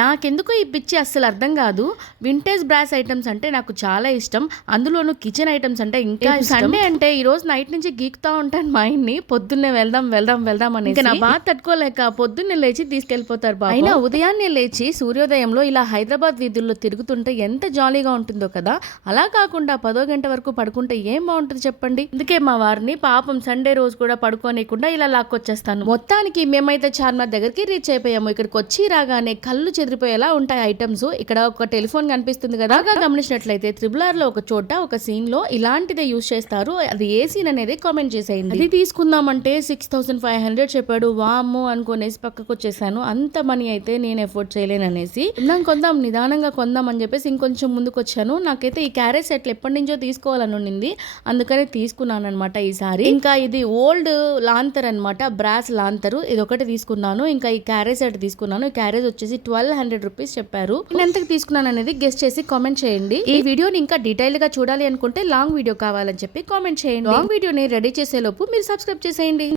నాకెందుకో ఈ పిచ్చి అస్సలు అర్థం కాదు. వింటేజ్ బ్రాస్ ఐటమ్స్ అంటే నాకు చాలా ఇష్టం. అందులోనూ కిచెన్ ఐటమ్స్ అంటే ఇంకా ఇష్టం. సండే అంటే ఈ రోజు నైట్ నుంచి గీకుతా ఉంటాను మా ఆయన్ని. పొద్దున్నే వెళ్దాం అనేసి. నా బాధ తట్టుకోలేక పొద్దున్నే లేచి తీసుకెళ్లిపోతారు బాబు. అయినా ఉదయాన్నే లేచి సూర్యోదయంలో ఇలా హైదరాబాద్ వీధుల్లో తిరుగుతుంటే ఎంత జాలీగా ఉంటుందో కదా. అలా కాకుండా 10 గంట వరకు పడుకుంటే ఏం బాగుంటుంది చెప్పండి. అందుకే మా వారిని పాపం సండే రోజు కూడా పడుకోనికుండా ఇలా లాక్కొచ్చేస్తాను. మొత్తానికి మేమైతే చార్మినార్ దగ్గరికి రీచ్ అయిపోయాము. ఇక్కడికి వచ్చి రాగానే కళ్ళు చెదిరిపోయేలా ఉంటాయి ఐటమ్స్. ఇక్కడ ఒక టెలిఫోన్ కనిపిస్తుంది కదా, గమనించినట్లయితే త్రిబుల్ లో ఒక చోట ఒక సీన్ లో ఇలాంటిదే యూజ్ చేస్తారు. అది ఏ సీన్ అనేది కామెంట్ చేసేయండి. అది తీసుకుందామంటే 6500 చెప్పాడు. వామ్మో అనుకునేసి పక్కకు వచ్చేసాను. అంత మనీ అయితే నేను ఎఫోర్డ్ చేయలేననేసి కొందాం నిదానంగా కొందాం అని చెప్పేసి ఇంకొంచెం ముందుకు వచ్చాను. నాకైతే ఈ క్యారేజ్ సెట్లు ఎప్పటి నుంచో తీసుకోవాలని ఉండింది, అందుకనే తీసుకున్నాను అనమాట ఈసారి. ఇంకా ఇది ఓల్డ్ లాంతర్ అనమాట, బ్రాస్ లాంతరు. ఇది ఒకటి తీసుకున్నాను. ఇంకా ఈ క్యారేజ్ సెట్ తీసుకున్నాను. ఈ క్యారేజ్ వచ్చేసి 1200 రూపీస్ చెప్పారు. నేను ఎంతకు తీసుకున్నాను అనేది గెస్ట్ చేసి కామెంట్ చేయండి. ఈ వీడియోని ఇంకా డీటెయిల్ గా చూడాలి అనుకుంటే లాంగ్ వీడియో కావాలని చెప్పి కామెంట్ చేయండి. లాంగ్ వీడియోని రెడీ చేసే లోపు మీరు సబ్స్క్రైబ్ చేసేయండి.